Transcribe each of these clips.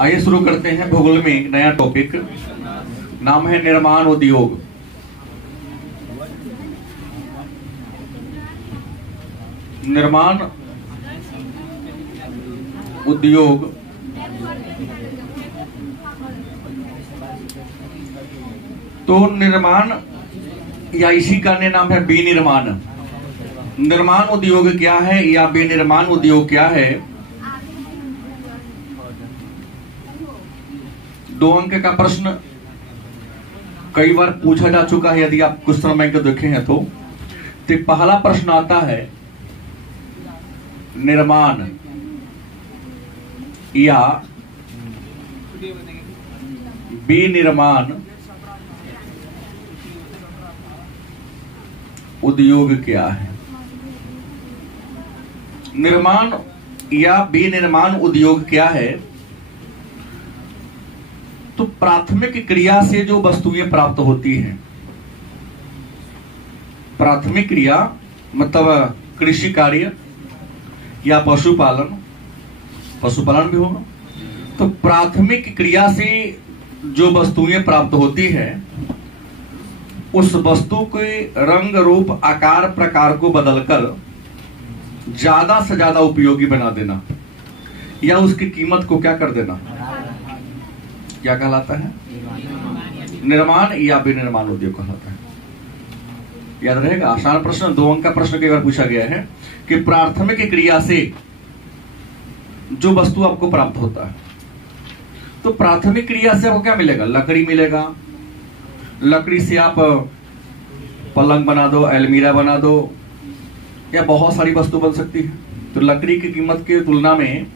आइए शुरू करते हैं भूगोल में एक नया टॉपिक, नाम है निर्माण उद्योग। निर्माण उद्योग तो निर्माण या इसी का अन्य नाम है विनिर्माण। निर्माण उद्योग क्या है या विनिर्माण उद्योग क्या है? 2 अंक का प्रश्न कई बार पूछा जा चुका है, यदि आप कुछ समय को देखे हैं तो पहला प्रश्न आता है निर्माण या विनिर्माण उद्योग क्या है? निर्माण या विनिर्माण उद्योग क्या है? तो प्राथमिक क्रिया से जो वस्तुएं प्राप्त होती हैं, प्राथमिक क्रिया मतलब कृषि कार्य या पशुपालन भी होगा, तो प्राथमिक क्रिया से जो वस्तुएं प्राप्त होती है उस वस्तु के रंग रूप आकार प्रकार को बदलकर ज्यादा से ज्यादा उपयोगी बना देना या उसकी कीमत को क्या कर देना, क्या कहलाता है? निर्माण या विनिर्माण उद्योग कहलाता है। याद रहेगा, आसान प्रश्न, 2 अंक का प्रश्न कई बार पूछा गया है कि प्राथमिक क्रिया से जो वस्तु आपको प्राप्त होता है, तो प्राथमिक क्रिया से आपको क्या मिलेगा? लकड़ी मिलेगा। लकड़ी से आप पलंग बना दो, अलमीरा बना दो, या बहुत सारी वस्तु बन सकती है। तो लकड़ी की कीमत की तुलना में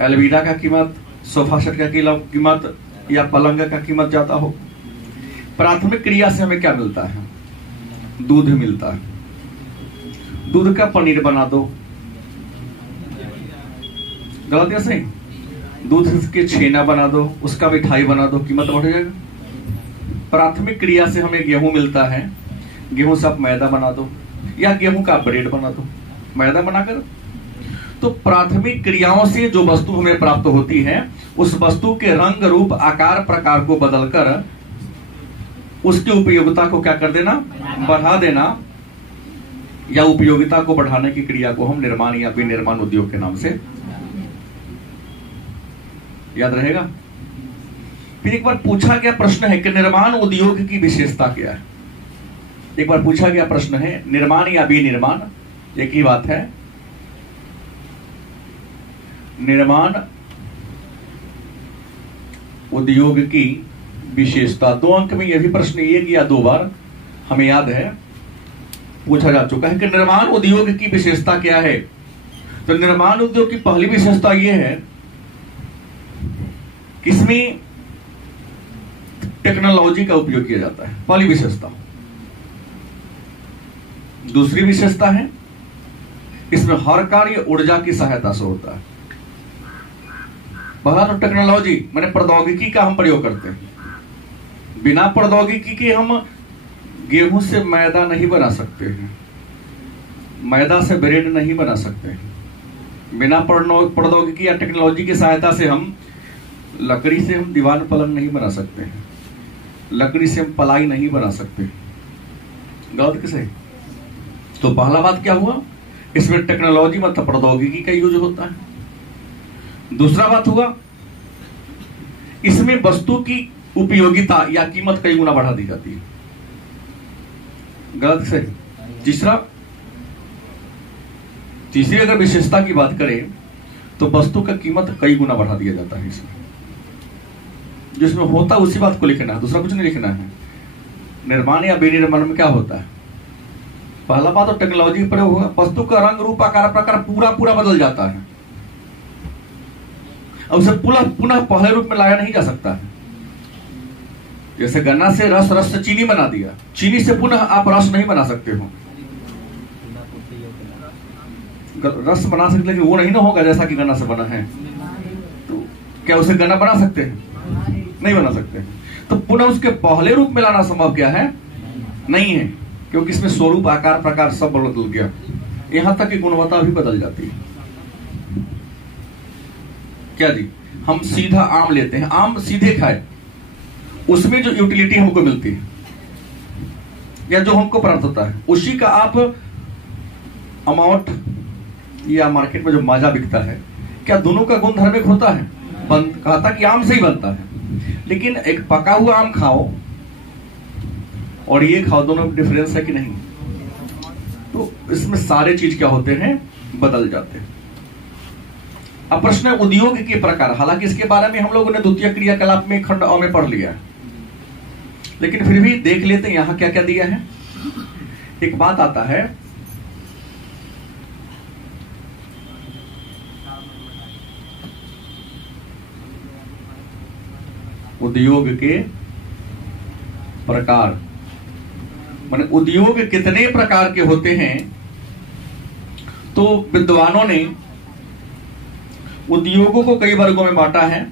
अलमीरा का कीमत, सोफा सेट का कीमत या पलंग का कीमत ज्यादा हो। प्राथमिक क्रिया से हमें क्या मिलता है? दूध मिलता है। दूध का पनीर बना दो, गलत या सही? दूध के छेना बना दो, उसका मिठाई बना दो, कीमत बढ़ जाएगा। प्राथमिक क्रिया से हमें गेहूं मिलता है, गेहूं से आप मैदा बना दो या गेहूं का ब्रेड बना दो, मैदा बनाकर। तो प्राथमिक क्रियाओं से जो वस्तु हमें प्राप्त होती है उस वस्तु के रंग रूप आकार प्रकार को बदलकर उसकी उपयोगिता को क्या कर देना, बढ़ा देना, या उपयोगिता को बढ़ाने की क्रिया को हम निर्माण या विनिर्माण उद्योग के नाम से याद रहेगा। फिर एक बार पूछा गया प्रश्न है कि निर्माण उद्योग की विशेषता क्या है? एक बार पूछा गया प्रश्न है निर्माण या विनिर्माण, एक ही बात है। निर्माण उद्योग की विशेषता, 2 अंक में यह भी प्रश्न 1 या 2 बार हमें याद है पूछा जा चुका है कि निर्माण उद्योग की विशेषता क्या है। तो निर्माण उद्योग की पहली विशेषता यह है कि इसमें टेक्नोलॉजी का उपयोग किया जाता है, पहली विशेषता। दूसरी विशेषता है इसमें हर कार्य ऊर्जा की सहायता से होता है। पहला तो टेक्नोलॉजी माने प्रौद्योगिकी का हम प्रयोग करते हैं। बिना प्रौद्योगिकी के हम गेहूं से मैदा नहीं बना सकते हैं, मैदा से ब्रेड नहीं बना सकते हैं। बिना प्रौद्योगिकी या टेक्नोलॉजी की सहायता से हम लकड़ी से हम दीवान पलंग नहीं बना सकते हैं, लकड़ी से हम पलाई नहीं बना सकते। गलत किसे? तो पहला बात क्या हुआ, इसमें टेक्नोलॉजी मतलब प्रौद्योगिकी का यूज होता है। दूसरा बात हुआ इसमें वस्तु की उपयोगिता या कीमत कई गुना बढ़ा दी जाती है। गलत से? तीसरी अगर विशेषता की बात करें तो वस्तु का कीमत कई गुना बढ़ा दिया जाता है। इसमें जिसमें होता उसी बात को लिखना है, दूसरा कुछ नहीं लिखना है। निर्माण या विनिर्माण में क्या होता है? पहला बात तो टेक्नोलॉजी प्रयोग होगा, वस्तु का रंग रूप आकार प्रकार पूरा बदल जाता है, अब उसे पुनः पहले रूप में लाया नहीं जा सकता है। जैसे गन्ना से रस से चीनी बना दिया, चीनी से पुनः आप रस नहीं बना सकते हो। रस बना सकते लेकिन वो नहीं ना होगा जैसा कि गन्ना से बना है। तो क्या उसे गन्ना बना सकते हैं? नहीं बना सकते। तो पुनः उसके पहले रूप में लाना संभव क्या है? नहीं है, क्योंकि इसमें स्वरूप आकार प्रकार सब बदल गया, यहां तक कि गुणवत्ता भी बदल जाती है। क्या जी, हम सीधा आम लेते हैं, आम सीधे खाए, उसमें जो यूटिलिटी हमको मिलती है या जो हमको प्राप्त होता है, उसी का आप अमाउंट या मार्केट में जो माजा बिकता है, क्या दोनों का गुण धर्मिक होता है? कहा था कि आम से ही बनता है, लेकिन एक पका हुआ आम खाओ और ये खाओ, दोनों में डिफरेंस है कि नहीं? तो इसमें सारे चीज क्या होते हैं, बदल जाते हैं। अब प्रश्न है उद्योग के प्रकार। हालांकि इसके बारे में हम लोगों ने द्वितीय क्रियाकलाप में खंड अ में पढ़ लिया है, लेकिन फिर भी देख लेते हैं यहां क्या क्या दिया है। एक बात आता है, उद्योग के प्रकार, माने उद्योग कितने प्रकार के होते हैं। तो विद्वानों ने उद्योगों को कई वर्गों में बांटा है,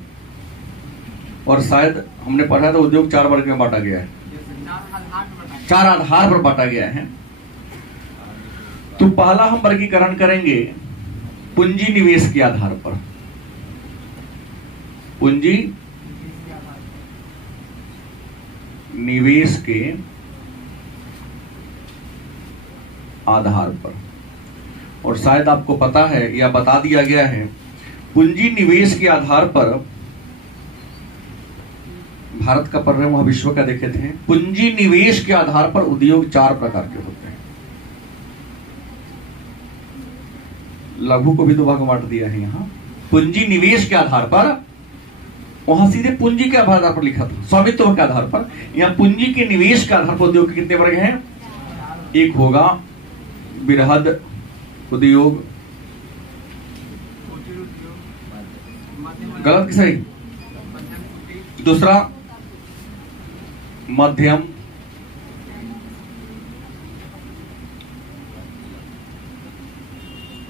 और शायद हमने पढ़ा था उद्योग 4 वर्ग में बांटा गया है, 4 आधार पर बांटा गया है। तो पहला हम वर्गीकरण करेंगे पूंजी निवेश के आधार पर। पूंजी निवेश के आधार पर, और शायद आपको पता है या बता दिया गया है, पूंजी निवेश के आधार पर भारत का पढ़ रहे वहां विश्व का देखे थे। पूंजी निवेश के आधार पर उद्योग 4 प्रकार के होते हैं। लघु को भी 2 भाग में बांट दिया है यहाँ। पूंजी निवेश के आधार पर, वहां सीधे पूंजी के आधार पर लिखा था, स्वामित्व के आधार पर। यहाँ पूंजी के निवेश के आधार पर उद्योग के कितने वर्ग हैं? एक होगा बृहद उद्योग, गलत कि सही? दूसरा मध्यम,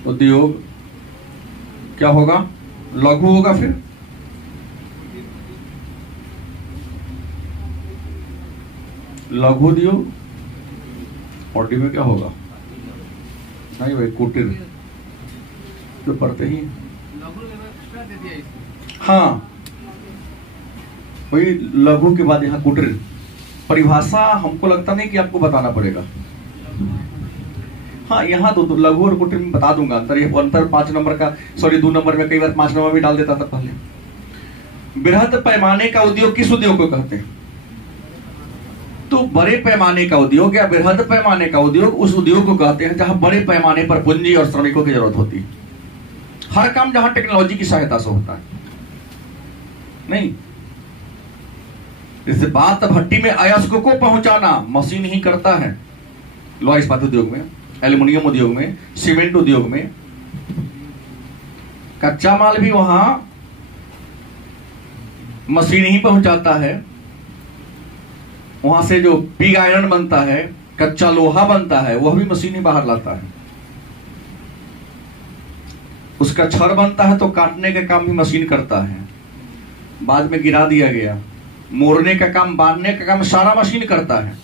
उद्योग क्या होगा? लघु होगा, फिर लघु उद्योग, और डी में क्या होगा? नहीं भाई, कुटीर तो पढ़ते ही। हाँ, वही लघु के बाद यहाँ कुटीर। परिभाषा हमको लगता नहीं कि आपको बताना पड़ेगा। हाँ, यहाँ तो लघु और कुटीर में बता दूंगा अंतर। ये अंतर 5 नंबर का, सॉरी 2 नंबर में, कई बार 5 नंबर भी डाल देता था पहले। बृहद पैमाने का उद्योग किस उद्योग को कहते हैं? तो बड़े पैमाने का उद्योग या बृहद पैमाने का उद्योग उस उद्योग को कहते हैं जहां बड़े पैमाने पर पूंजी और श्रमिकों की जरूरत होती है। हर काम जहां टेक्नोलॉजी की सहायता से होता है, नहीं। जैसे बात भट्टी में अयस्क को पहुंचाना मशीन ही करता है, लोहा इस्पात उद्योग में, एल्युमिनियम उद्योग में, सीमेंट उद्योग में। कच्चा माल भी वहां मशीन ही पहुंचाता है। वहां से जो पिग आयरन बनता है, कच्चा लोहा बनता है, वह भी मशीन ही बाहर लाता है। उसका छड़ बनता है तो काटने का काम भी मशीन करता है, बाद में गिरा दिया गया। मोड़ने का काम, बांधने का काम सारा मशीन करता है।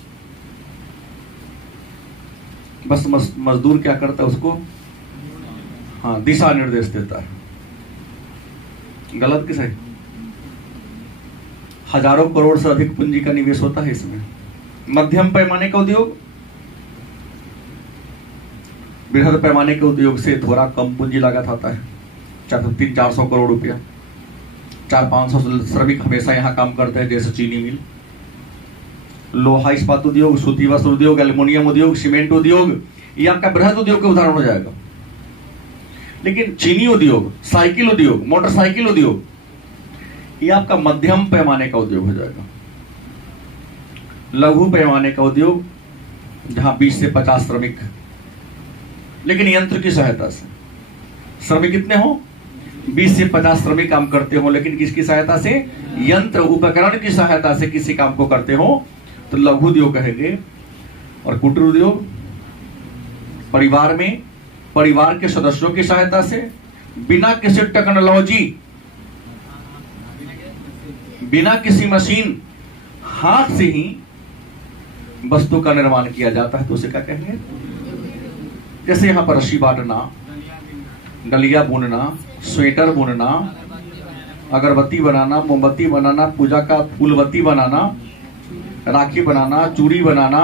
बस मजदूर क्या करता है? उसको हाँ दिशा निर्देश देता है। गलत कि सही? हजारों करोड़ से अधिक पूंजी का निवेश होता है इसमें। मध्यम पैमाने का उद्योग, बृहद पैमाने के उद्योग से थोड़ा कम पूंजी लागत आता है, 300-400 करोड़ रुपया। 400-500 श्रमिक हमेशा यहाँ काम करते हैं, जैसे चीनी मिल, लोहा इस्पात उद्योग, सूती वस्त्र उद्योग, एल्युमिनियम उद्योग, सीमेंट उद्योग, ये आपका बृहद उद्योग का उदाहरण हो जाएगा। लेकिन चीनी उद्योग, साइकिल उद्योग, मोटरसाइकिल उद्योग, ये आपका मध्यम पैमाने का उद्योग हो जाएगा। लघु पैमाने का उद्योग जहां 20 से 50 श्रमिक, लेकिन यंत्र की सहायता से। श्रमिक कितने हो? 20 से 50 श्रमिक काम करते हो, लेकिन किसकी सहायता से? यंत्र उपकरण की सहायता से किसी काम को करते हो, तो लघु उद्योग कहेंगे। और कुटीर उद्योग परिवार में, परिवार के सदस्यों की सहायता से, बिना किसी टेक्नोलॉजी, बिना किसी मशीन, हाथ से ही वस्तु का निर्माण किया जाता है, तो उसे क्या कहेंगे? जैसे यहां पर रस्सी बांटना, डलिया बुनना, स्वेटर बुनना, अगरबत्ती बनाना, मोमबत्ती बनाना, पूजा का फूलबत्ती बनाना, राखी बनाना, चूड़ी बनाना,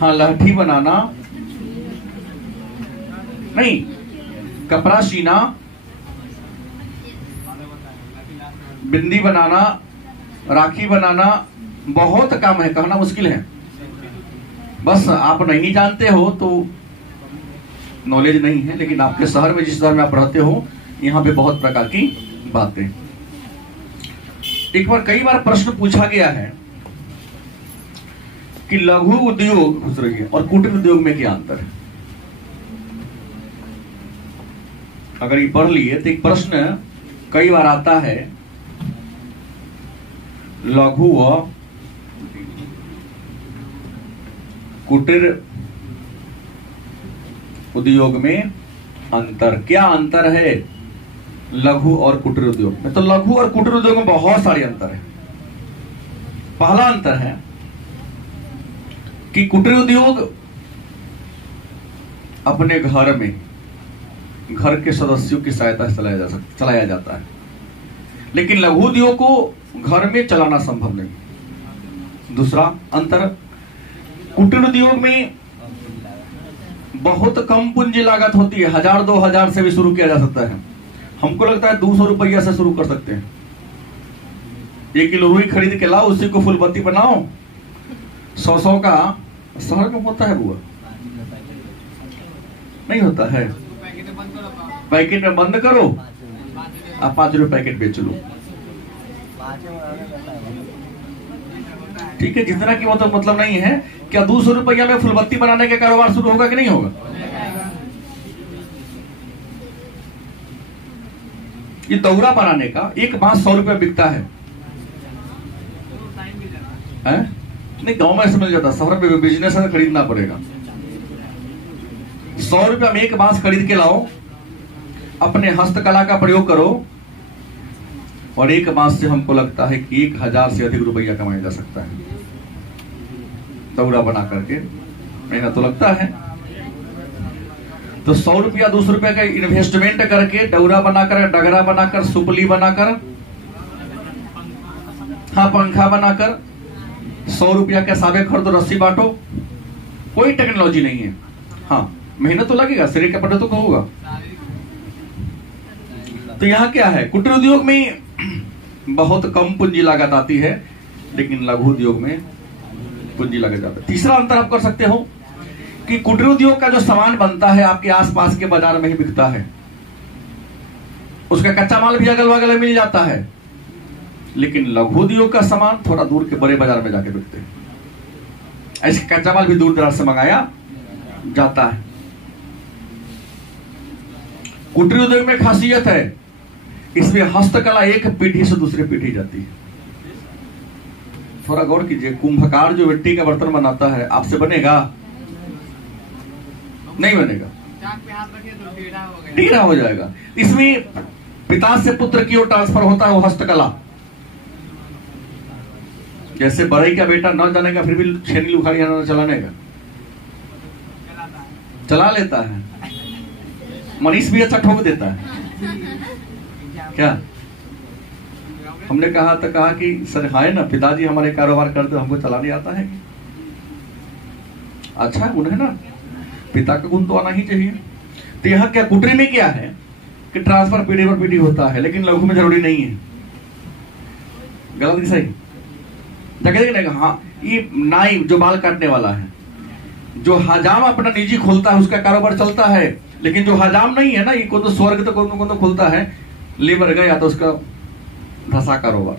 हाँ लहठी बनाना, नहीं कपड़ा सीना, बिंदी बनाना, राखी बनाना, बहुत काम है, कहना मुश्किल है। बस आप नहीं जानते हो तो नॉलेज नहीं है, लेकिन आपके शहर में, जिस शहर में आप रहते हो, यहाँ पे बहुत प्रकार की बातें। एक बार कई बार प्रश्न पूछा गया है कि लघु उद्योग और कुटीर उद्योग में क्या अंतर है। अगर ये पढ़ लिए तो एक प्रश्न कई बार आता है, लघु व कुटीर उद्योग में अंतर, क्या अंतर है लघु और कुटीर उद्योग में। तो लघु और कुटीर उद्योग में बहुत सारे अंतर है। पहला अंतर है कि कुटीर उद्योग अपने घर में घर के सदस्यों की सहायता से चलाया जाता है, लेकिन लघु उद्योग को घर में चलाना संभव नहीं। दूसरा अंतर, कुटीर उद्योग में बहुत कम पूंजी लागत होती है, 1000-2000 से भी शुरू किया जा सकता है। हमको लगता है 200 रुपया से शुरू कर सकते हैं। 1 किलो रुई खरीद के लाओ, उसी को फूलबत्ती बनाओ, 100 का शहर में होता है बुआ, नहीं होता है। पैकेट में बंद करो, आप 5 रुपए पैकेट बेच लो, ठीक है। जितना की मतलब नहीं है। क्या 200 रुपया में फूलबत्ती बनाने का कारोबार शुरू होगा कि नहीं होगा? ये दौरा बनाने का एक बांस 100 रुपया बिकता है? नहीं, गांव में ऐसे मिल जाता, शहर में बिजनेस है, खरीदना पड़ेगा। 100 रुपया में एक बांस खरीद के लाओ, अपने हस्तकला का प्रयोग करो, और एक बांस से हमको लगता है कि 1000 से अधिक रुपया कमाया जा सकता है दौरा बना करके। महीना तो लगता है। तो 100 रुपया 200 रुपया का इन्वेस्टमेंट करके दौरा बनाकर, डगरा बनाकर, सुपली बनाकर, हाँ पंखा बनाकर, 100 रुपया के साबे खरीदो, रस्सी बांटो, कोई टेक्नोलॉजी नहीं है। हाँ मेहनत तो लगेगा, शरीर का पढ़े तो होगा। तो यहाँ क्या है, कुटीर उद्योग में बहुत कम पूंजी लागत आती है, लेकिन लघु उद्योग में पूंजी लागत जाता है। तीसरा अंतर आप कर सकते हो कि कुटीर उद्योग का जो सामान बनता है आपके आसपास के बाजार में ही बिकता है, उसका कच्चा माल भी अगल बगल मिल जाता है, लेकिन लघु उद्योग का सामान थोड़ा दूर के बड़े बाजार में जाके बिकते हैं। ऐसे कच्चा माल भी दूर दराज से मंगाया जाता है। कुटीर उद्योग में खासियत है, इसमें हस्तकला एक पीढ़ी से दूसरी पीढ़ी जाती है। थोड़ा गौर कीजिए, कुंभकार जो मिट्टी का बर्तन बनाता है, आपसे बनेगा? नहीं बनेगा, टेढ़ा हो जाएगा। इसमें पिता से पुत्र की ओर ट्रांसफर होता है वो हस्तकला। जैसे बड़ई का बेटा न जानेगा फिर भी छेनी लुखारी चलाने का चला लेता है। मनीष भी अच्छा ठोक देता है क्या? हमने कहा कि सर हाय ना, पिताजी हमारे कारोबार करते, हमको चलाने आता है। अच्छा, उन्हें ना पिता का गुण तो आना ही चाहिए। तो यहाँ क्या, कुटीर में क्या है कि ट्रांसफर पीढ़ी पर पीढ़ी होता है, लेकिन लघु में जरूरी नहीं है। गलत सही जगह। हाँ, ये नाई जो बाल काटने वाला है, जो हजाम अपना निजी खोलता है, उसका कारोबार चलता है। लेकिन जो हजाम नहीं है ना, ये कौन तो स्वर्ग तो कौन तो खुलता है, लेबर गया तो उसका धसा कारोबार।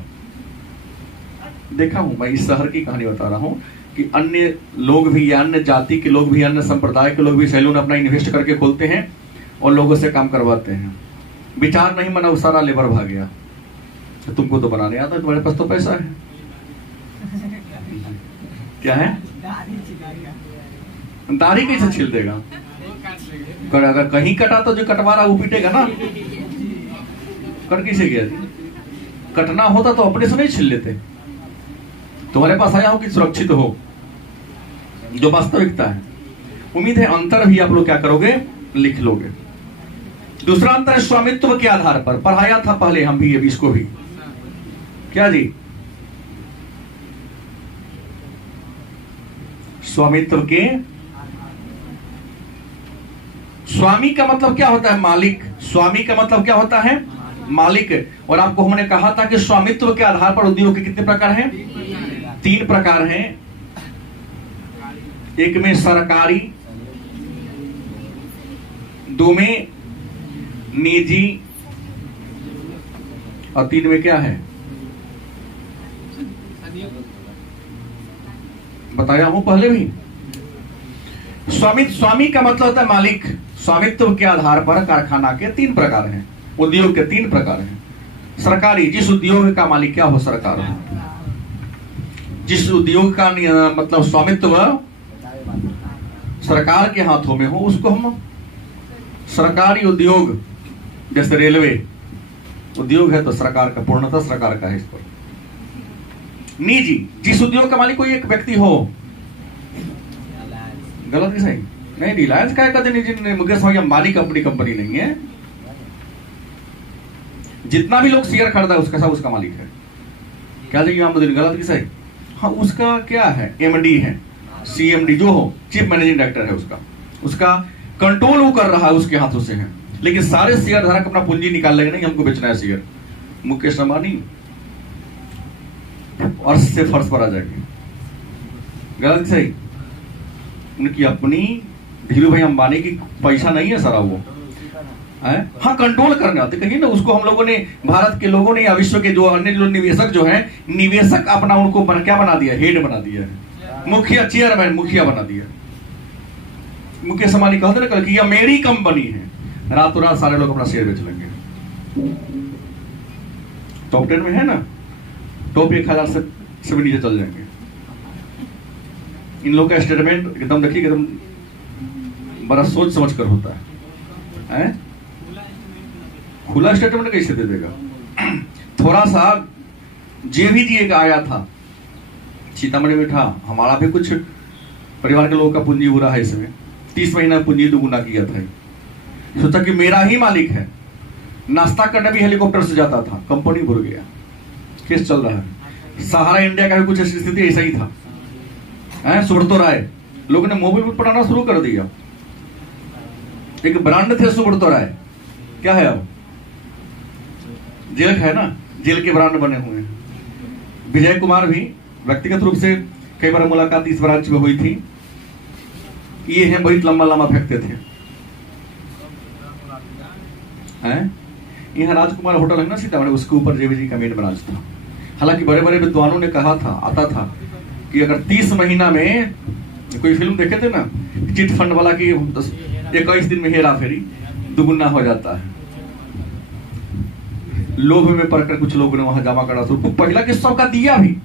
देखा हूं मैं, इस शहर की कहानी बता रहा हूं कि अन्य लोग भी, अन्य जाति के लोग भी, अन्य संप्रदाय के लोग भी सैलून अपना इन्वेस्ट करके खोलते हैं और लोगों से काम करवाते हैं। विचार नहीं बना, सारा लेबर भाग गया। तो तुमको तो बनाने आता है, तुम्हारे पास तो पैसा है। क्या है, दाढ़ी कैसे छील देगा? अगर कहीं कटा तो जो कटवा रहा वो पीटेगा ना। कर किसे गया? कटना होता तो अपने से नहीं छील लेते। तुम्हारे पास आया हो कि सुरक्षित हो, जो वास्तविकता है। उम्मीद है अंतर भी आप लोग क्या करोगे, लिख लोगे। दूसरा अंतर है स्वामित्व के आधार पर। पढ़ाया था पहले हम भी, अभी इसको भी। क्या जी? स्वामित्व के, स्वामी का मतलब क्या होता है? मालिक। स्वामी का मतलब क्या होता है? मालिक। और आपको हमने कहा था कि स्वामित्व के आधार पर उद्योग के कितने प्रकार हैं? 3 प्रकार हैं। एक में सरकारी, 2 में निजी, और 3 में क्या है? बताया हूं पहले भी। स्वामी का मतलब होता है मालिक। स्वामित्व के आधार पर कारखाना के 3 प्रकार हैं, उद्योग के 3 प्रकार हैं। सरकारी, जिस उद्योग का मालिक क्या हो? सरकार हो। जिस उद्योग का मतलब स्वामित्व सरकार के हाथों में हो, उसको हम सरकारी उद्योग। जैसे रेलवे उद्योग है तो सरकार का, पूर्णतः सरकार का है इस पर। निजी, जिस उद्योग का मालिक कोई एक व्यक्ति हो। गलत कि सही? नहीं, रिलायंस का कहते निजी, मुकेश अंबानी कंपनी नहीं है। जितना भी लोग शेयर खरीदा है उसका सब उसका मालिक है। क्या जी इमामुद्दीन? गलत कि सही? हाँ, उसका क्या है? एमडी है, सीएमडी जो हो, चीफ मैनेजिंग डायरेक्टर है उसका कंट्रोल वो कर रहा है, उसके हाथों से है। लेकिन सारे शेयर धारक अपना पूंजी निकाल लेंगे, नहीं हमको बेचना है शेयर। मुकेश अंबानी अर्श से फर्श पर आ जाएंगे। गलत सही? उनकी अपनी, धीरू भाई अंबानी की पैसा नहीं है सारा वो है। हाँ, कंट्रोल करने आते कहिए ना उसको। हम लोगों ने, भारत के लोगों ने या विश्व के जो अन्य जो निवेशक जो है, निवेशक अपना उनको क्या बना दिया? हेड बना दिया है, मुखिया, चेयरमैन, मुखिया बना दिया। मुकेश अंबानी कहते ना कल कि यह मेरी कंपनी है, रातों रात सारे लोग अपना शेयर बेच लेंगे। टॉप 10 में है ना, टॉप 1000 से भी नीचे चल जाएंगे। इन लोगों का स्टेटमेंट एकदम देखिए, एकदम बड़ा सोच समझ कर होता है। खुला स्टेटमेंट कैसे दे देगा? थोड़ा सा जेवी जी एक आया था सीतामढ़ी में था, हमारा भी कुछ परिवार के लोगों का पूंजी बुरा है, इसमें 30 महीना पूंजी दुगुना किया था। सोचा कि मेरा ही मालिक है, नाश्ता करने भी हेलीकॉप्टर से जाता था, कंपनी भूल गया, केस चल रहा है। सहारा इंडिया का भी कुछ स्थिति ऐसा ही था। सुब्रतो राय, लोगों ने मोबाइल पढ़ाना शुरू कर दिया। एक ब्रांड थे सुब्रतो राय, क्या है अब? जेल है ना, जेल के ब्रांड बने हुए हैं। विजय कुमार भी व्यक्तिगत रूप से कई बार मुलाकात इस ब्रांच में हुई थी। ये हैं बहुत लंबा लंबा फेंकते थे। यहाँ राजकुमार होटल है ना सीतामढ़ी, उसके ऊपर जेबीजी का मेन ब्रांच था। हालांकि बड़े बड़े विद्वानों ने कहा था, आता था कि अगर 30 महीना में, कोई फिल्म देखे थे ना चिट फंड वाला की, 21 दिन में हेरा फेरी दुगुना हो जाता है। लोभ में पड़कर कुछ लोगों ने वहां जमा करा, तो पहला किस्सा का दिया भी,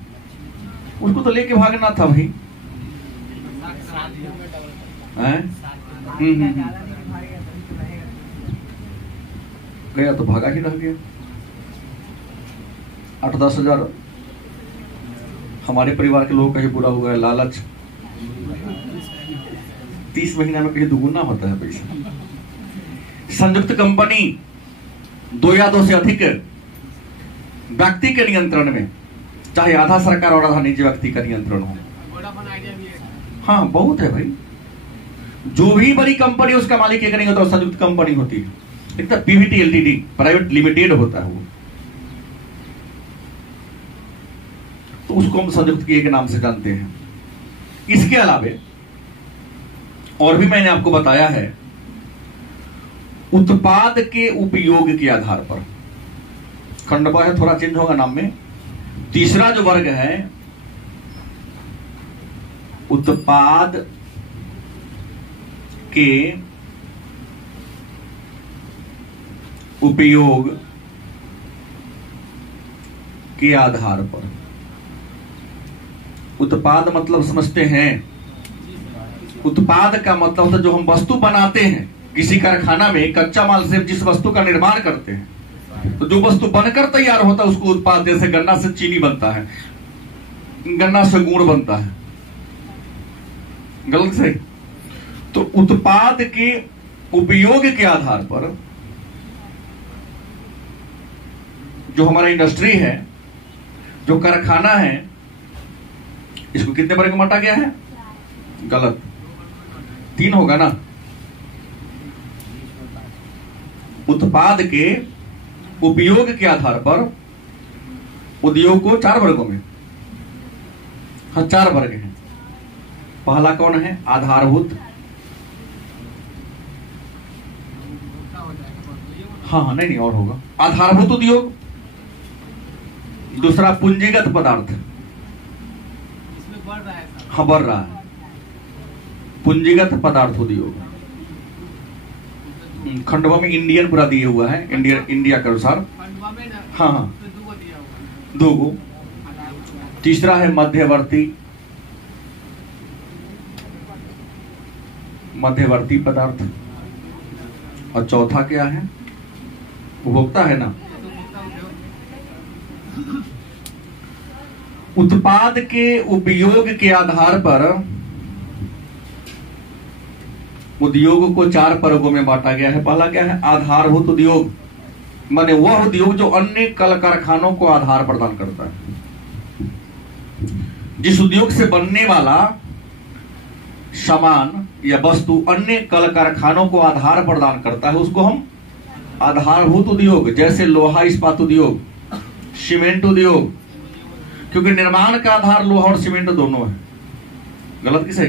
उसको तो लेके भागना था भाई। गया तो भागा ही रह गया। 8-10 हजार हमारे परिवार के लोगों का ही बुरा हुआ है। लालच, 30 महीना में कहीं दुगुना होता है पैसा। संयुक्त कंपनी 2 या 2 से अधिक व्यक्ति के नियंत्रण में, चाहे आधा सरकार और आधा निजी व्यक्ति का नियंत्रण हो। हाँ, बहुत है भाई। जो भी बड़ी कंपनी उसका मालिक एक नहीं होता, तो संयुक्त कंपनी होती है। एक तो पीवीटी एलटीडी, प्राइवेट लिमिटेड होता है वो, तो उसको हम संयुक्त के एक नाम से जानते हैं। इसके अलावे और भी मैंने आपको बताया है, उत्पाद के उपयोग के आधार पर, खंडवा है, थोड़ा चेंज होगा नाम में। तीसरा जो वर्ग है, उत्पाद के उपयोग के आधार पर। उत्पाद मतलब समझते हैं, उत्पाद का मतलब होता है जो हम वस्तु बनाते हैं किसी कारखाना में, कच्चा माल से जिस वस्तु का निर्माण करते हैं, तो जो वस्तु बनकर तैयार होता है उसको उत्पाद। जैसे गन्ना से चीनी बनता है, गन्ना से गुड़ बनता है। गलत सही? तो उत्पाद के उपयोग के आधार पर जो हमारा इंडस्ट्री है, जो कारखाना है, इसको कितने वर्ग में बांटा गया है? गलत, 3 होगा ना। उत्पाद के उपयोग के आधार पर उद्योग को 4 वर्गों में, हाँ 4 वर्ग हैं। पहला कौन है? आधारभूत, हाँ नहीं और होगा, आधारभूत उद्योग। दूसरा पूंजीगत पदार्थ, हाँ बढ़ रहा है, पूंजीगत पदार्थ उद्योग। खंडवा में इंडियन पूरा दिया हुआ है, इंडिया के अनुसार, हाँ हाँ 2 गो। तीसरा है मध्यवर्ती पदार्थ, और चौथा क्या है? उपभोक्ता है ना। उत्पाद के उपयोग के आधार पर उद्योग को 4 वर्गों में बांटा गया है। पहला क्या है? आधारभूत उद्योग, माने वह उद्योग जो अन्य कल कारखानों को आधार प्रदान करता है। जिस उद्योग से बनने वाला सामान या वस्तु अन्य कल कारखानों को आधार प्रदान करता है, उसको हम आधारभूत उद्योग, जैसे लोहा इस्पात उद्योग, सीमेंट उद्योग, क्योंकि निर्माण का आधार लोहा और सीमेंट दोनों है। गलत की सही?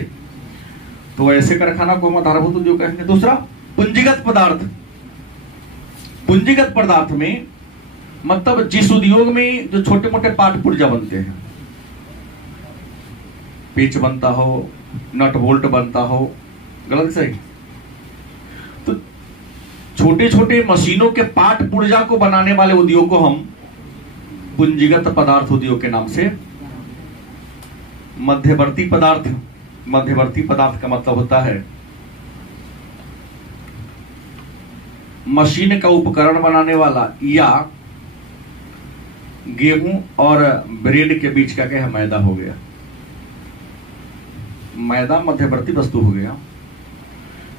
तो ऐसे कारखाना को हम आधारभूत उद्योग कहेंगे। दूसरा पूंजीगत पदार्थ। पूंजीगत पदार्थ में मतलब जिस उद्योग में जो छोटे मोटे पार्ट पुर्जा बनते हैं, पेच बनता हो, नट बोल्ट बनता हो, गलत सही? तो छोटे छोटे मशीनों के पार्ट पुर्जा को बनाने वाले उद्योग को हम पूंजीगत पदार्थ उद्योग के नाम से। मध्यवर्ती पदार्थ, मध्यवर्ती पदार्थ का मतलब होता है मशीन का उपकरण बनाने वाला, या गेहूं और ब्रेड के बीच का क्या है? मैदा हो गया। मैदा मध्यवर्ती वस्तु हो गया,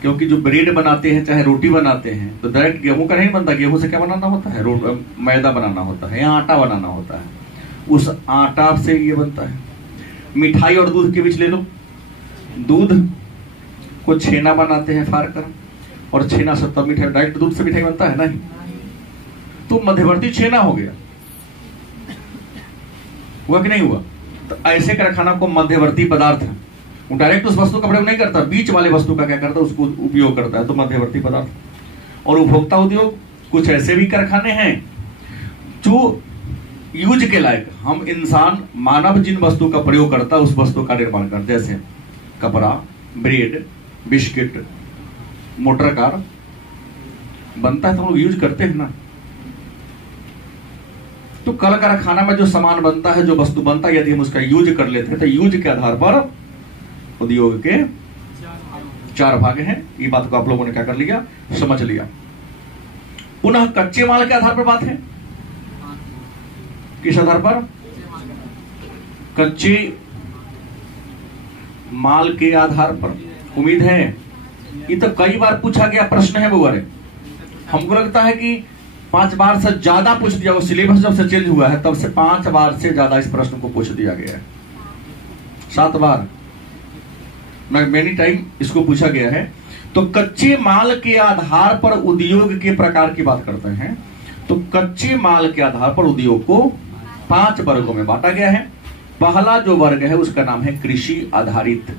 क्योंकि जो ब्रेड बनाते हैं चाहे रोटी बनाते हैं तो डायरेक्ट गेहूं का नहीं बनता। गेहूं से क्या बनाना होता है? मैदा बनाना होता है या आटा बनाना होता है, उस आटा से ये बनता है। मिठाई और दूध के बीच ले लो, दूध को छेना बनाते हैं फाड़ कर, और छेना से तब मिठाई, डायरेक्ट दूध से मिठाई बनता है नहीं, तो मध्यवर्ती छेना हो गया। हुआ कि नहीं हुआ? तो ऐसे कारखाना को मध्यवर्ती पदार्थ है। वो डायरेक्ट उस वस्तु का प्रयोग नहीं करता, बीच वाले वस्तु का क्या करता है? उसको उपयोग करता है, तो मध्यवर्ती पदार्थ। और उपभोक्ता उद्योग, कुछ ऐसे भी कारखाने हैं जो यूज के लायक, हम इंसान मानव जिन वस्तु का प्रयोग करता है उस वस्तु का निर्माण करते, जैसे कपड़ा, ब्रेड, बिस्किट, मोटर कार बनता है तो हम लोग यूज करते हैं ना। तो कल कारखाना में जो सामान बनता है, जो वस्तु बनता है, यदि हम उसका यूज कर लेते हैं तो यूज के आधार पर उद्योग के 4 भाग हैं। ये बात को आप लोगों ने क्या कर लिया? समझ लिया। पुनः कच्चे माल के आधार पर बात है। किस आधार पर? कच्चे माल के आधार पर। उम्मीद है ये तो कई बार पूछा गया प्रश्न है वो। हमको लगता है कि 5 बार से ज्यादा पूछ दिया। वो सिलेबस जब से चेंज हुआ है तब से 5 बार से ज्यादा इस प्रश्न को पूछ दिया गया है। 7 बार मेनी टाइम इसको पूछा गया है। तो कच्चे माल के आधार पर उद्योग के प्रकार की बात करते हैं। तो कच्चे माल के आधार पर उद्योग को 5 वर्गों में बांटा गया है। पहला जो वर्ग है उसका नाम है कृषि आधारित।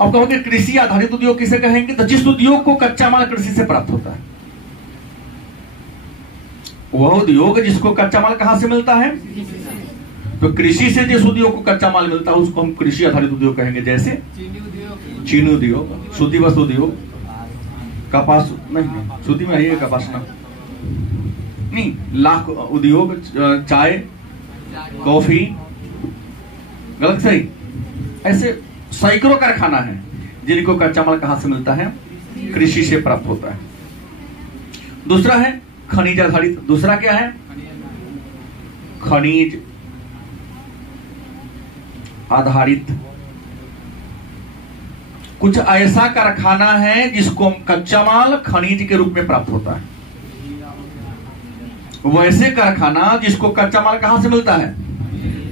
अब कहोगे कृषि आधारित उद्योग किसे कहेंगे? तो जिस उद्योग को कच्चा माल कृषि से प्राप्त होता है, वह उद्योग जिसको कच्चा माल कहां से मिलता है? तो कृषि से जिस उद्योग को कच्चा माल मिलता है उसको हम कृषि आधारित उद्योग कहेंगे। जैसे चीनी उद्योग, सूती वस्त्र उद्योग, कपास नहीं, सूती में है कपास ना नहीं, लाख उद्योग, चाय, कॉफी, गलत सही, ऐसे सैकड़ों कारखाना है जिनको कच्चा माल कहां से मिलता है? कृषि से प्राप्त होता है। दूसरा है खनिज आधारित। दूसरा क्या है? खनिज आधारित कुछ ऐसा कारखाना है जिसको कच्चा माल खनिज के रूप में प्राप्त होता है। वैसे कारखाना जिसको कच्चा माल कहां से मिलता है?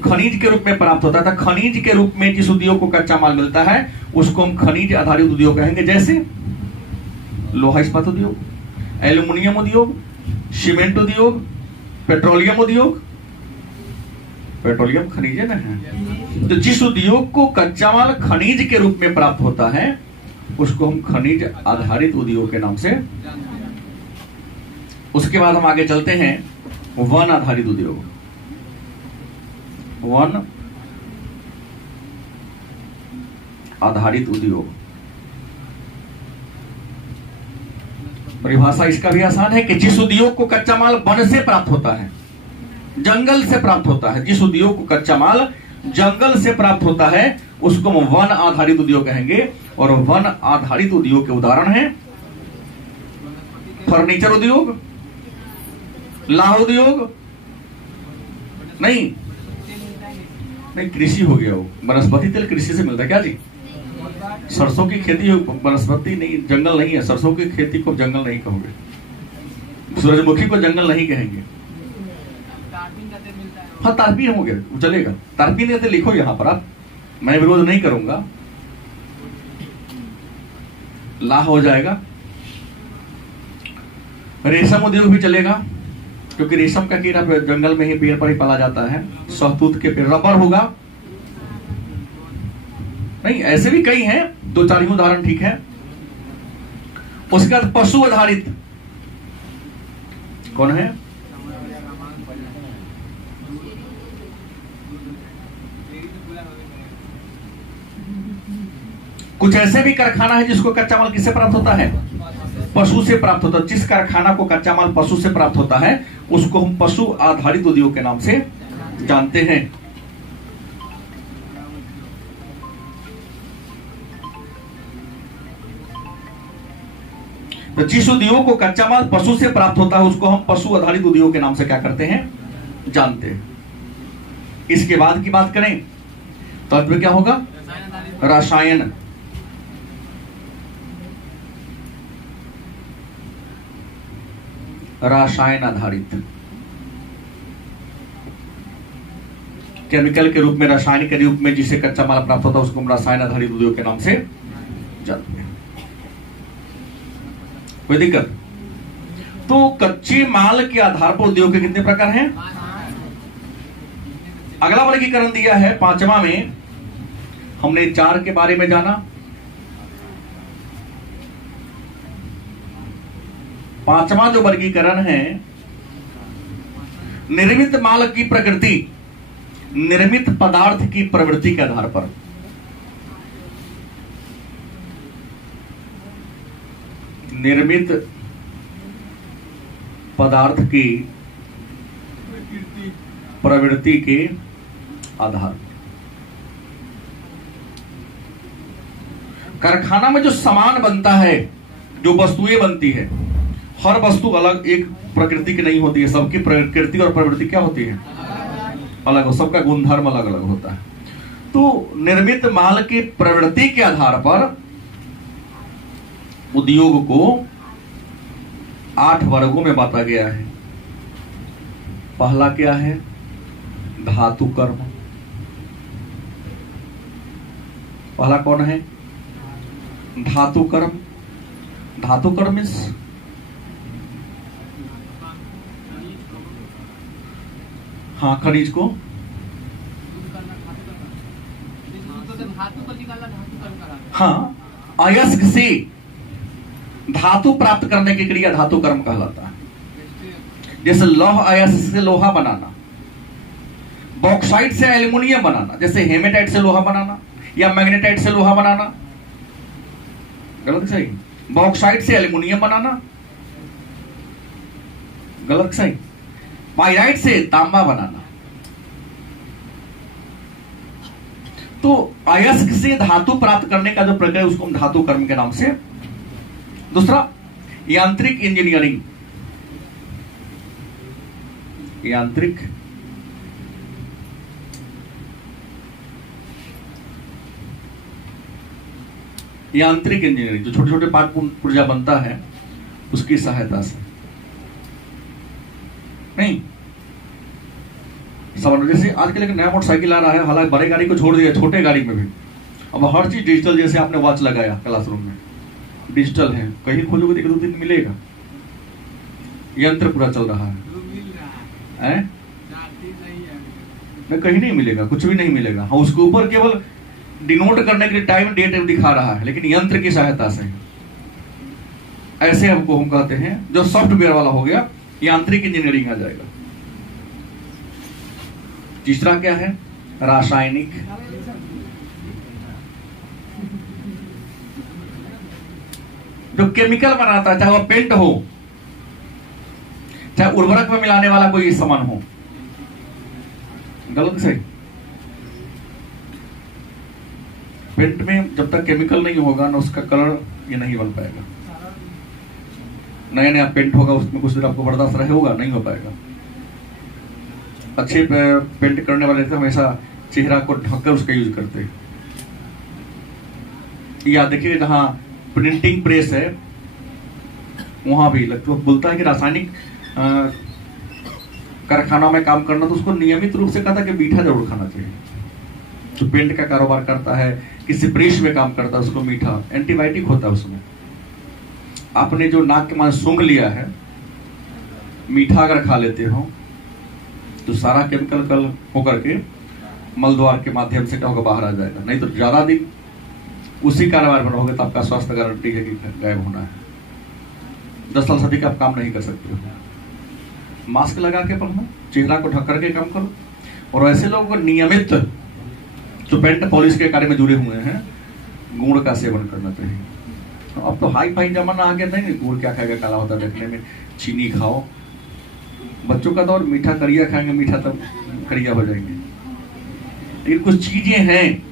खनिज के रूप में प्राप्त होता था। खनिज के रूप में जिस उद्योग को कच्चा माल मिलता है उसको हम खनिज आधारित उद्योग कहेंगे, जैसे लोहा इस्पात उद्योग, एल्यूमिनियम उद्योग, सीमेंट उद्योग, पेट्रोलियम उद्योग। पेट्रोलियम खनिज है ना। तो जिस उद्योग को कच्चा माल खनिज के रूप में प्राप्त होता है उसको हम खनिज आधारित उद्योग के नाम से। उसके बाद हम आगे चलते हैं वन आधारित उद्योग। वन आधारित उद्योग, परिभाषा इसका भी आसान है कि जिस उद्योग को कच्चा माल वन से प्राप्त होता है, जंगल से प्राप्त होता है, जिस उद्योग को कच्चा माल जंगल से प्राप्त होता है उसको हम वन आधारित उद्योग कहेंगे। और वन आधारित उद्योग के उदाहरण हैं फर्नीचर उद्योग, लाह उद्योग, नहीं कृषि हो गया। वो वनस्पति तेल कृषि से मिलता है क्या जी? सरसों की खेती वनस्पति नहीं, जंगल नहीं है। सरसों की खेती को जंगल नहीं कहोगे, सूरजमुखी को जंगल नहीं कहेंगे। हाँ तारपीन हो गया, चलेगा। तारपीन कहते लिखो यहां पर आप, मैं विरोध नहीं करूंगा। लाह हो जाएगा। रेशम उद्योग भी चलेगा क्योंकि रेशम का कीड़ा जंगल में ही पेड़ पर ही पाला जाता है। सहतूत के पेड़। रबर होगा, नहीं ऐसे भी कई हैं, दो चार ही उदाहरण ठीक है। उसके बाद पशु आधारित कौन है? कुछ ऐसे भी कारखाना है जिसको कच्चा माल किससे प्राप्त होता है? पशु से प्राप्त होता है। जिस कारखाना को कच्चा माल पशु से प्राप्त होता है उसको हम पशु आधारित उद्योग के नाम से जानते हैं। तो जिस उद्योग को कच्चा माल पशु से प्राप्त होता है उसको हम पशु आधारित उद्योग के नाम से क्या करते हैं? जानते हैं। इसके बाद की बात करें तो अंत में क्या होगा? रसायन। रासायन आधारित, केमिकल के रूप में, रसायन के रूप में जिसे कच्चा माल प्राप्त होता है उसको हम रसायन आधारित उद्योग के नाम से जानते हैं। कोई दिक्कत? तो कच्चे माल के आधार पर उद्योग के कितने प्रकार हैं? अगला वर्गीकरण दिया है पांचवा में। हमने चार के बारे में जाना। पांचवा जो वर्गीकरण है, निर्मित माल की प्रकृति, निर्मित पदार्थ की प्रवृत्ति के आधार पर। निर्मित पदार्थ की प्रवृत्ति के आधार। कारखाना में जो सामान बनता है, जो वस्तुएं बनती है, हर वस्तु अलग, एक प्रकृति की नहीं होती है। सबकी प्रकृति और प्रवृत्ति क्या होती है? अलग हो। सबका गुणधर्म अलग अलग होता है। तो निर्मित माल की प्रवृत्ति के आधार पर उद्योग को 8 वर्गों में बांटा गया है। पहला क्या है? धातु कर्म। पहला कौन है? धातु कर्म। धातु कर्म मीन्स हाँ खनिज को हाँ अयस्क से धातु प्राप्त करने की क्रिया धातु कर्म कहलाता है। जैसे लौह अयस्क से लोहा बनाना, बॉक्साइट से एल्यूमिनियम बनाना, जैसे हेमेटाइट से लोहा बनाना या मैग्नेटाइट से लोहा बनाना। गलत सही? बॉक्साइट से एल्यूमिनियम बनाना, गलत सही? पाइराइट से तांबा बनाना। तो अयस्क से धातु प्राप्त करने का जो प्रक्रिया उसको हम धातु कर्म के नाम से। दूसरा यांत्रिक इंजीनियरिंग। यांत्रिक यांत्रिक इंजीनियरिंग, जो छोटे छोटे पार्ट पुर्जा बनता है उसकी सहायता से। नहीं समझ, जैसे आजकल एक नया मोटरसाइकिल आ रहा है, हालांकि बड़े गाड़ी को छोड़ दिया, छोटे गाड़ी में भी अब हर चीज डिजिटल। जैसे आपने वॉच लगाया क्लासरूम में, डिजिटल है, कहीं खोलोगे तो 1-2 दिन मिलेगा, यंत्र पूरा चल रहा है। नहीं, कहीं नहीं मिलेगा, कुछ भी नहीं मिलेगा। हाँ, उसके ऊपर केवल डिनोट करने के लिए टाइम डेट दिखा रहा है, लेकिन यंत्र की सहायता से। ऐसे हमको हम कहते हैं जो सॉफ्टवेयर वाला हो गया, यांत्रिक इंजीनियरिंग आ जाएगा। तीसरा क्या है? रासायनिक। जो केमिकल बनाता है, चाहे वह पेंट हो, चाहे उर्वरक में मिलाने वाला कोई सामान हो। गलत सही? पेंट में जब तक केमिकल नहीं होगा ना, उसका कलर ये नहीं बन पाएगा। नया नया पेंट होगा, उसमें कुछ देर आपको बर्दाश्त रहे होगा, नहीं हो पाएगा। अच्छे पेंट करने वाले थे हमेशा चेहरा को ढककर उसका यूज करते हैं। या देखिए जहां प्रिंटिंग प्रेस है वहां भी लगता बोलता है कि रासायनिक कारखाना में काम करना, तो उसको नियमित रूप से कहता है कि मीठा जरूर खाना चाहिए। जो पेंट का कारोबार करता है, किसी प्रेस में काम करता है, उसको मीठा, एंटीबायोटिक होता है उसमें। आपने जो नाक के मान सूंघ लिया है, मीठा अगर खा लेते हो तो सारा केमिकल कल होकर के मल द्वार के माध्यम से क्या होगा, बाहर आ जाएगा। नहीं तो ज्यादा दिन उसी कारोबार में रहोगे तो आपका स्वास्थ्य गारंटी है कि गायब होना है। 10 साल से अधिक आप काम नहीं कर सकते हो। मास्क लगा के पढ़ना, चेहरा को ढक करके काम करो। और ऐसे लोगों को नियमित जो पेंट पॉलिश के कार्य में जुड़े हुए हैं, गुड़ का सेवन करना चाहिए। अब तो हाई फाई जमाना आ गया, नहीं गुड़ क्या खाएगा, काला होता है देखने में। चीनी खाओ, बच्चों का दौर मीठा करिया खाएंगे, मीठा तब करिया हो जाएंगे। लेकिन कुछ चीजें हैं,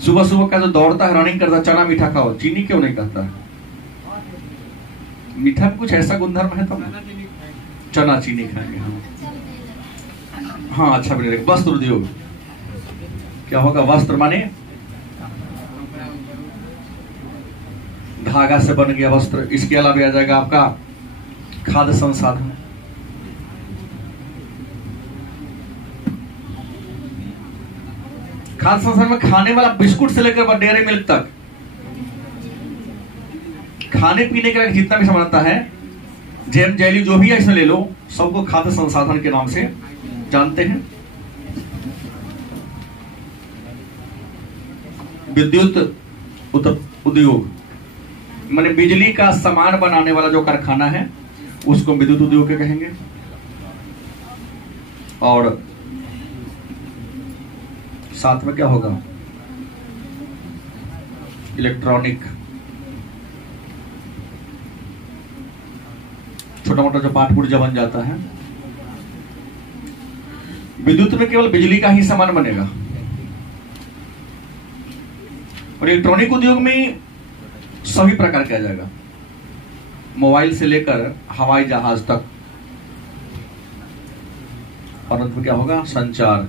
सुबह सुबह का जो दौड़ता है, रनिंग करता, चना मीठा खाओ, चीनी क्यों नहीं कहता है? मीठा में कुछ ऐसा गुणधर्म है तब चना चीनी खाएंगे। हाँ अच्छा बने। वस्त्र उद्योग क्या होगा? वस्त्र माने धागा से बन गया वस्त्र। इसके अलावा आ जाएगा आपका खाद्य संसाधन। खाद्य संसाधन में खाने वाला बिस्कुट से लेकर डेयरी मिल्क तक, खाने पीने का जितना भी सामान आता है, जैम जेली जो भी है इसमें ले लो, सबको खाद्य संसाधन के नाम से जानते हैं। विद्युत उद्योग माने बिजली का सामान बनाने वाला जो कारखाना है उसको विद्युत उद्योग के कहेंगे। और साथ में क्या होगा? इलेक्ट्रॉनिक, छोटा मोटा जो पार्ट पुर्जा बन जाता है। विद्युत में केवल बिजली का ही सामान बनेगा। और इलेक्ट्रॉनिक उद्योग में सभी प्रकार किया जाएगा, मोबाइल से लेकर हवाई जहाज तक। और अंत में क्या होगा? संचार।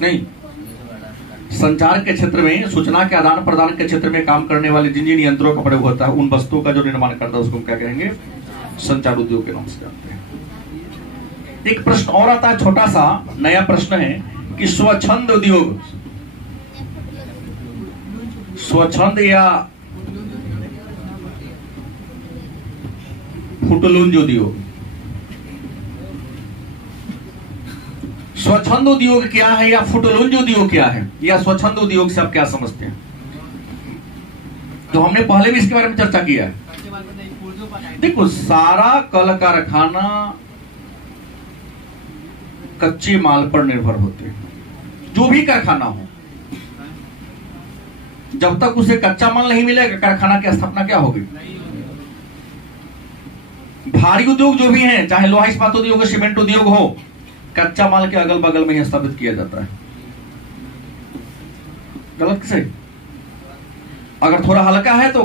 नहीं, संचार के क्षेत्र में, सूचना के आदान प्रदान के क्षेत्र में काम करने वाले जिन जिन यंत्रों का प्रयोग होता है, उन वस्तुओं का जो निर्माण करता है उसको क्या कहेंगे? संचार उद्योग के नाम से जानते हैं। एक प्रश्न और आता है, छोटा सा नया प्रश्न है कि स्वच्छंद उद्योग, स्वच्छंद या फुटलुंज उद्योग, स्वच्छंद उद्योग क्या है या फुटलुंज उद्योग क्या है, या स्वच्छंद उद्योग से आप क्या समझते हैं? तो हमने पहले भी इसके बारे में चर्चा किया है। देखो, सारा कल कारखाना कच्चे माल पर निर्भर होते हैं। जो भी कारखाना हो, जब तक उसे कच्चा माल नहीं मिलेगा, कारखाना की स्थापना क्या होगी? भारी उद्योग जो भी हैं, चाहे लोहा इस्पात उद्योग, सीमेंट उद्योग हो, कच्चा माल के अगल बगल में ही स्थापित किया जाता है। गलत सही? अगर थोड़ा हल्का है तो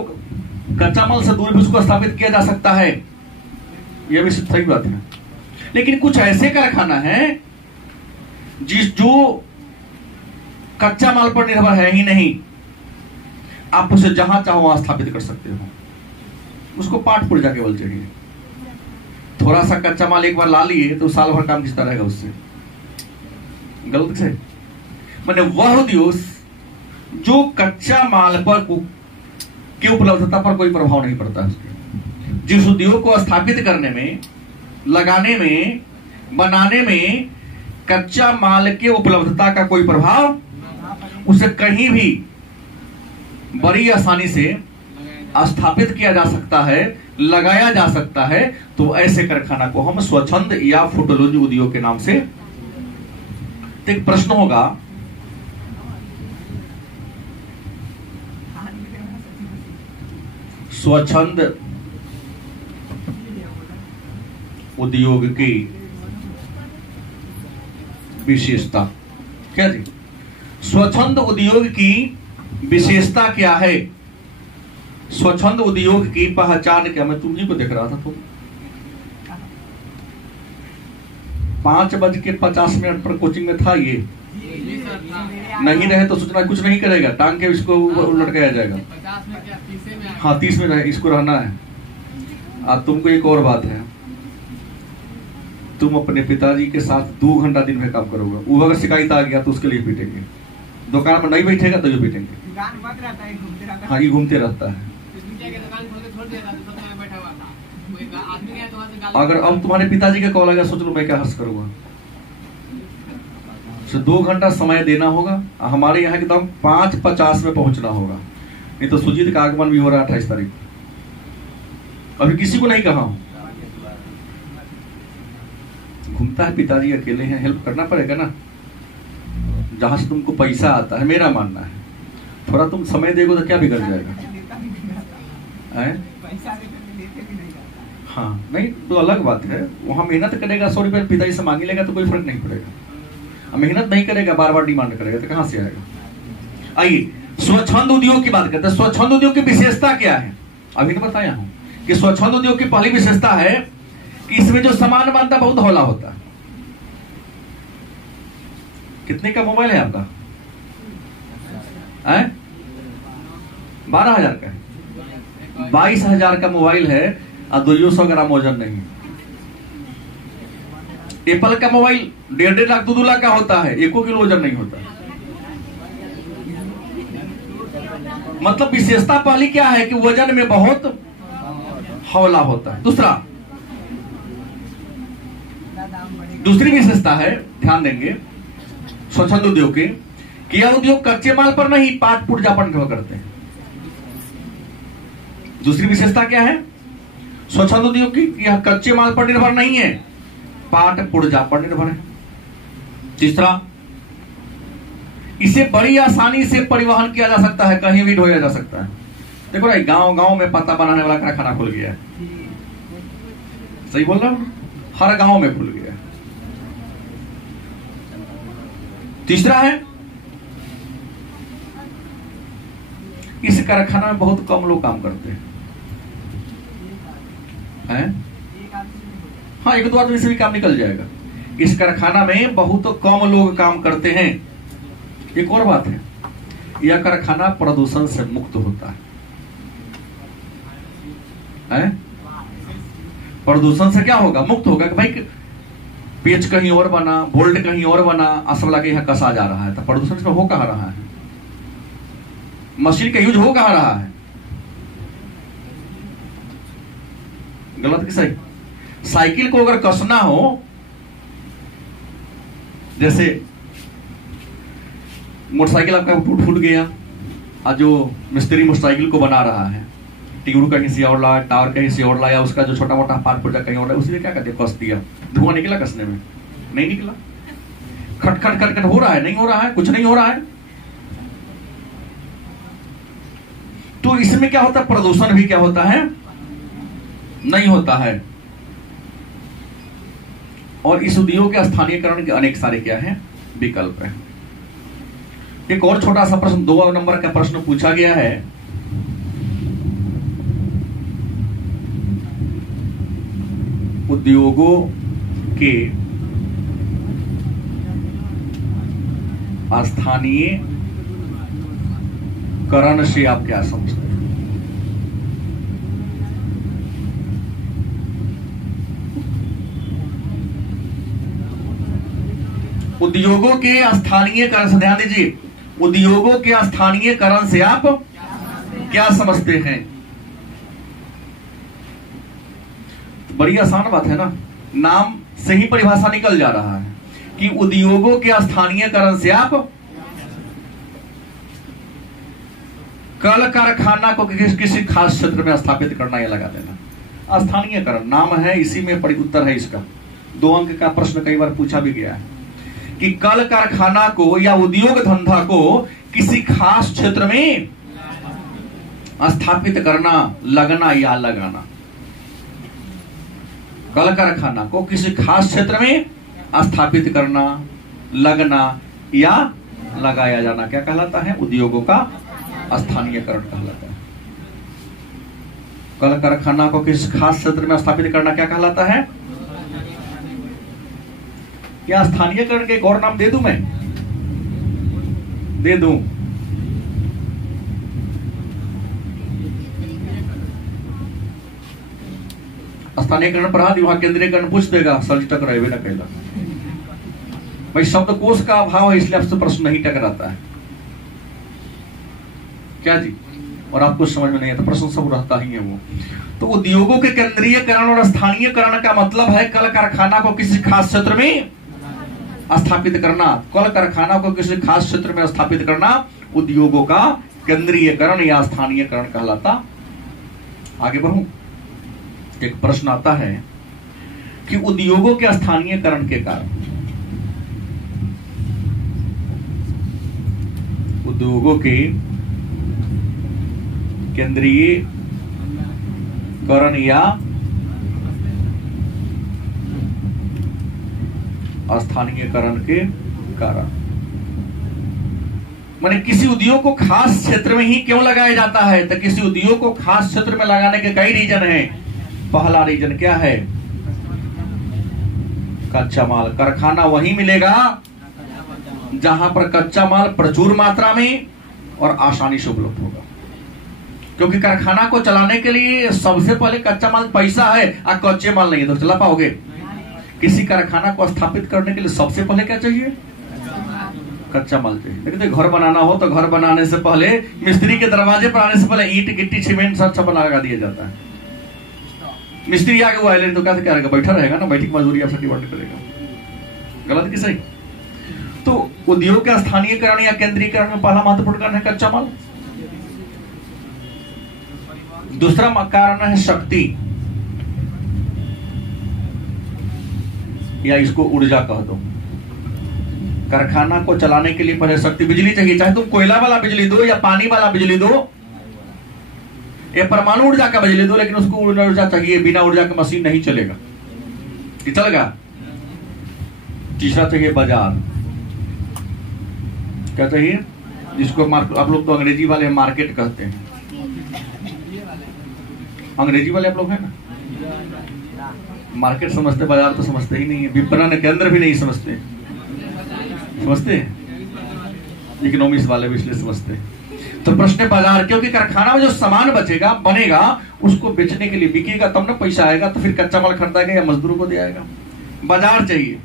कच्चा माल से दूर भी उसको स्थापित किया जा सकता है, यह भी सही बात है। लेकिन कुछ ऐसे कारखाना है जो कच्चा माल पर निर्भर है ही नहीं, आप उसे जहां चाहो वहां स्थापित कर सकते हो। उसको पाठ पुर्जा केवल चाहिए। थोड़ा सा कच्चा माल एक बार ला लिए तो साल भर काम खींचता रहेगा उससे। गलत से मैंने वह उद्योग जो कच्चा माल पर की उपलब्धता पर कोई प्रभाव नहीं पड़ता है, जिस उद्योग को स्थापित करने में, लगाने में, बनाने में कच्चा माल की उपलब्धता का कोई प्रभाव, उसे कहीं भी बड़ी आसानी से स्थापित किया जा सकता है, लगाया जा सकता है, तो ऐसे कारखाना को हम स्वच्छंद या फुटोलॉजी उद्योग के नाम से। तो एक प्रश्न होगा, स्वच्छंद उद्योग की विशेषता क्या जी? स्वच्छंद उद्योग की विशेषता क्या है? स्वच्छंद उद्योग की पहचान क्या? मैं तुम्ही को देख रहा था, तुम 5:50 पर कोचिंग में था, ये नहीं रहे तो सोचना कुछ नहीं करेगा, टांग के इसको लटकाया जाएगा। हाँ 30 में रहे, इसको रहना है। अब तुमको एक और बात है, तुम अपने पिताजी के साथ 2 घंटा दिन में काम करोगे, वो अगर शिकायत आ गया तो उसके लिए पीटेंगे। दुकान में नहीं बैठेगा तो जो पीटेंगे। हाँ ये घूमते रहता है। अगर अब तुम्हारे पिताजी का कॉल आएगा, सोच लो मैं क्या हर्ष करूंगा। 2 घंटा समय देना होगा। हमारे यहाँ एकदम 5:50 में पहुंचना होगा, नहीं तो सुजीत का आगमन भी हो रहा है 28 तारीख। अभी किसी को नहीं कहा हूं। घूमता है पिताजी, अकेले हैं, हेल्प करना पड़ेगा ना। जहां से तुमको पैसा आता है, मेरा मानना है, थोड़ा तुम समय देगो तो क्या बिगड़ जाएगा? हाँ नहीं तो अलग बात है। वहां मेहनत करेगा, 100 रुपये पिताजी से मांग लेगा तो कोई फर्क नहीं पड़ेगा। मेहनत नहीं करेगा, बार बार डिमांड करेगा तो कहां से आएगा? आइए स्वच्छंद उद्योग की बात करते हैं। स्वच्छंद उद्योग की विशेषता क्या है? अभी तो बताया हूं कि स्वच्छंद उद्योग की पहली विशेषता है कि इसमें जो सामान बनता है बहुत हौला होता है। कितने का मोबाइल है आपका? 12,000 का है। 22,000 का मोबाइल है और 200 ग्राम वजन नहीं। एप्पल का मोबाइल 1.5 लाख 2 लाख का होता है, 1 किलो वजन नहीं होता। मतलब विशेषता पहली क्या है कि वजन में बहुत हौला होता है। दूसरी विशेषता है, ध्यान देंगे स्वच्छंद उद्योग के, कि यह उद्योग कच्चे माल पर नहीं पाट पुर्जा पर निर्भर करते हैं। दूसरी विशेषता क्या है स्वच्छंद उद्योग की? यह कच्चे माल पर निर्भर नहीं है, पाट पुर्जा पर निर्भर है। तीसरा, इसे बड़ी आसानी से परिवहन किया जा सकता है, कहीं भी ढोया जा सकता है। देखो ना, गांव गांव में पत्ता बनाने वाला कारखाना खुल गया है। सही बोल रहा हूं? हर गांव में खुल गया है। तीसरा है, इस कारखाना में बहुत कम लोग काम करते हैं। हाँ 1-2 आदमी से भी काम निकल जाएगा। इस कारखाना में बहुत कम लोग काम करते हैं। एक और बात है, यह कारखाना प्रदूषण से मुक्त होता है। प्रदूषण से क्या होगा? मुक्त होगा कि भाई पेच कहीं और बना, बोल्ट कहीं और बना, असला के यहाँ कसा जा रहा है, तो प्रदूषण इसमें हो कहाँ रहा है? मशीन का यूज हो कहाँ रहा है? गलत कि सही? साइकिल को अगर कसना हो, जैसे मोटरसाइकिल आपका फूट गया, और जो मिस्त्री मोटरसाइकिल को बना रहा है, टिगरू कहीं से और लाया, टावर कहीं से और लाया, उसका जो छोटा मोटा पार्ट पुर्जा कहीं और लाया, उसी ने क्या कर दिया? कस दिया। धुआं निकला कसने में? नहीं निकला। खटखट खटखट हो रहा है? नहीं हो रहा है, कुछ नहीं हो रहा है। तो इसमें क्या होता है? प्रदूषण भी क्या होता है? नहीं होता है। और इस उद्योग के स्थानीयकरण के अनेक सारे क्या है? विकल्प है। एक और छोटा सा प्रश्न, 2 नंबर का प्रश्न पूछा गया है, उद्योगों के स्थानीय करण से आप क्या समझते हैं? उद्योगों के स्थानीयकरण से ध्यान दीजिए, उद्योगों के स्थानीयकरण से आप क्या समझते हैं? तो बड़ी आसान बात है ना, नाम से ही परिभाषा निकल जा रहा है कि उद्योगों के स्थानीयकरण से आप कल कारखाना को किसी खास क्षेत्र में स्थापित करना या लगा देना। स्थानीयकरण नाम है, इसी में उत्तर है इसका। 2 अंक का प्रश्न कई बार पूछा भी गया है कि कल कारखाना को या उद्योग धंधा को किसी खास क्षेत्र में स्थापित करना, लगना या लगाना। कल कारखाना को किसी खास क्षेत्र में स्थापित करना, लगना या लगाया जाना क्या कहलाता है? उद्योगों का स्थानीयकरण कहलाता है। कल कारखाना को किसी खास क्षेत्र में स्थापित करना क्या कहलाता है? क्या स्थानीयकरण के एक और नाम दे दूं मैं? दे दूं? स्थानीयकरण पढ़ा दी, वहां केंद्रीयकरण पूछ देगा, सर टक रहे ना कहला। भाई शब्दकोश का अभाव है, इसलिए आपसे प्रश्न नहीं टकराता है क्या जी? और आपको समझ में नहीं आता, प्रश्न सब रहता ही है वो। तो उद्योगों के केंद्रीयकरण और स्थानीयकरण का मतलब है कल कारखाना को किसी खास क्षेत्र में स्थापित करना। कल कारखाना को किसी खास क्षेत्र में स्थापित करना उद्योगों का केंद्रीयकरण या स्थानीयकरण कहलाता। आगे बढ़ूं, एक प्रश्न आता है कि उद्योगों के स्थानीयकरण के कारण, उद्योगों के केंद्रीयकरण या स्थानीयकरण के कारण, माने किसी उद्योग को खास क्षेत्र में ही क्यों लगाया जाता है? तो किसी उद्योग को खास क्षेत्र में लगाने के कई रीजन हैं। पहला रीजन क्या है? कच्चा माल। कारखाना वहीं मिलेगा जहां पर कच्चा माल प्रचुर मात्रा में और आसानी से उपलब्ध होगा, क्योंकि कारखाना को चलाने के लिए सबसे पहले कच्चा माल पैसा है और कच्चे माल नहीं है तो चला पाओगे? किसी कारखाना को स्थापित करने के लिए सबसे पहले क्या चाहिए? कच्चा माल चाहिए। लेकिन घर बनाना हो तो घर बनाने से पहले, मिस्त्री के दरवाजे पर आने से पहले ईंट गिट्टी सीमेंट सब बना लगा दिया जाता है। मिस्त्री आगे हुआ तो क्या रहेगा? बैठा रहेगा ना, बैठी मजदूरी आपसे डिमांड करेगा। गलत कि सही? तो उद्योग का स्थानीयकरण या केंद्रीकरण में पहला महत्वपूर्ण कारण है कच्चा माल। दूसरा कारण है शक्ति, या इसको ऊर्जा कह दो। कारखाना को चलाने के लिए पहले शक्ति, बिजली चाहिए, चाहे तुम कोयला वाला बिजली दो या पानी वाला बिजली दो या परमाणु ऊर्जा का बिजली दो, लेकिन उसको ऊर्जा चाहिए। बिना ऊर्जा के मशीन नहीं चलेगा कि चलेगा? तीसरा चाहिए बाजार। क्या चाहिए? जिसको आप लोग तो अंग्रेजी वाले मार्केट कहते हैं। अंग्रेजी वाले आप लोग हैं ना, मार्केट समझते, बाजार तो समझते ही नहीं है। विपणन केंद्र भी नहीं समझते, समझते हैं इकोनॉमिक्स वाले भी इसलिए समझते हैं। तो प्रश्न बाजार, क्योंकि कारखाना में जो सामान बचेगा बनेगा उसको बेचने के लिए बिकेगा, तब ना पैसा आएगा, तो फिर कच्चा माल खरीदेगा या मजदूरों को दिया जाएगा। बाजार चाहिए।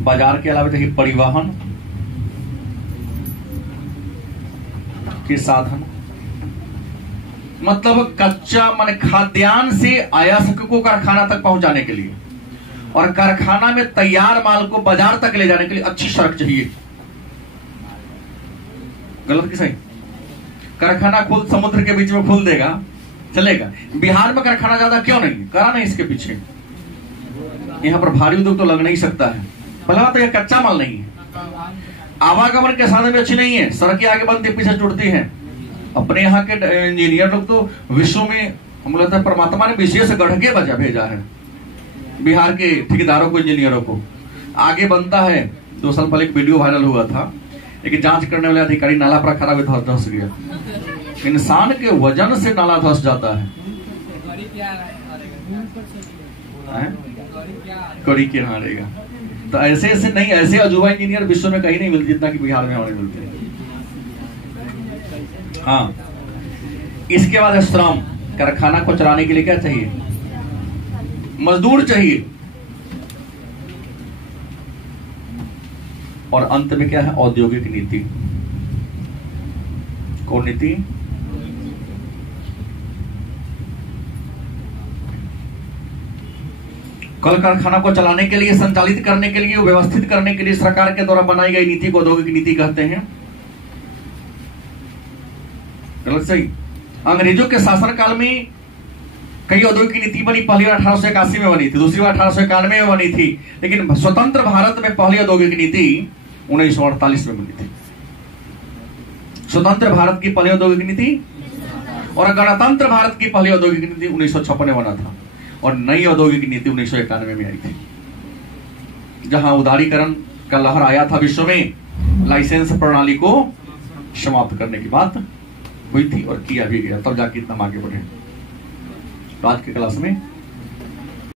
बाजार के अलावा चाहिए परिवहन के साधन, मतलब कच्चा माने खाद्यान्न से अयस्क को कारखाना तक पहुंचाने के लिए, और कारखाना में तैयार माल को बाजार तक ले जाने के लिए अच्छी सड़क चाहिए। गलत कि सही? कारखाना खुद समुद्र के बीच में खोल देगा, चलेगा? बिहार में कारखाना ज्यादा क्यों नहीं? कारण है इसके पीछे, यहाँ पर भारी उद्योग तो लग नहीं सकता है। पहला बात तो यह कच्चा माल नहीं है, आवागमन के साधन भी अच्छी नहीं है, सड़कें आगे बनती पीछे जुड़ती हैं। अपने यहाँ के इंजीनियर लोग तो विश्व में, हम लगता है परमात्मा ने विशेष गढ़ के बजा भेजा है बिहार के ठेकेदारों को, इंजीनियरों को। आगे बनता है। 2 साल पहले एक वीडियो वायरल हुआ था, एक जांच करने वाले अधिकारी नाला पर खड़ा हुआ धंस गया। इंसान के वजन से नाला धंस जाता है। कड़ी के हारेगा। तो ऐसे नहीं, ऐसे अजूबा इंजीनियर विश्व में कहीं नहीं मिलते जितना कि बिहार में हमारे मिलते हैं। हाँ, इसके बाद श्रम, कारखाना को चलाने के लिए क्या चाहिए? मजदूर चाहिए। और अंत में क्या है? औद्योगिक नीति। कौन नीति? कल कारखाना को चलाने के लिए, संचालित करने के लिए, व्यवस्थित करने के लिए सरकार के द्वारा बनाई गई नीति को औद्योगिक नीति कहते हैं। गलत सही? अंग्रेजों के शासनकाल में कई औद्योगिक नीति बनी। पहली बार 1881 में बनी थी, दूसरी बार 1891 में बनी थी, लेकिन स्वतंत्र भारत में पहली औद्योगिक नीति 1948 में बनी थी। स्वतंत्र भारत की पहली औद्योगिक नीति और गणतंत्र भारत की पहली औद्योगिक नीति 1956 में बना था, और नई औद्योगिक नीति 1991 में आई थी, जहां उदारीकरण का लहर आया था विश्व में। लाइसेंस प्रणाली को समाप्त करने की बात हुई थी और किया भी गया, तब जाके इतना आगे बढ़े। तो आज की क्लास में